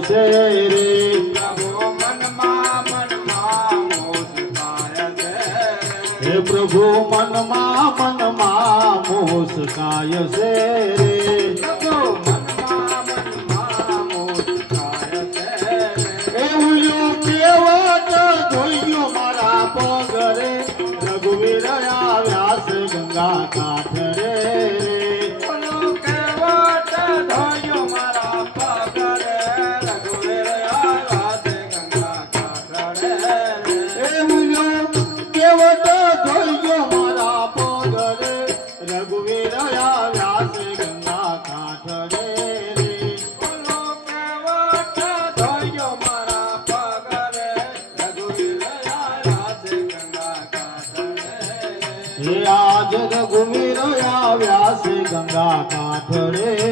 છે રે પ્રભુ મનમાં મુસ્કાય છે હે પ્રભુ મનમાં મુસ્કાય છે રે પ્રભુ મનમાં મુસ્કાય છે એવું કેવટ ધોઈયો મારા પગરે રઘુવીર આવ્યા છે ગંગા કાંઠ રે બોલો કેવટ ધોયો મારા પગરે રઘુવીર આવ્યા છે ગંગા કાંઠે એવું કેવટ ધોઈયો મારા પગરે રઘુવીર આવ્યા છે ગંગા કાંઠ રે બોલો કેવટ ધોયો મારા પગરે રઘુવીર આવ્યા છે ગંગા કાંઠે હે આજ રઘુવીર આવ્યા છે ગંગા કાંઠ રે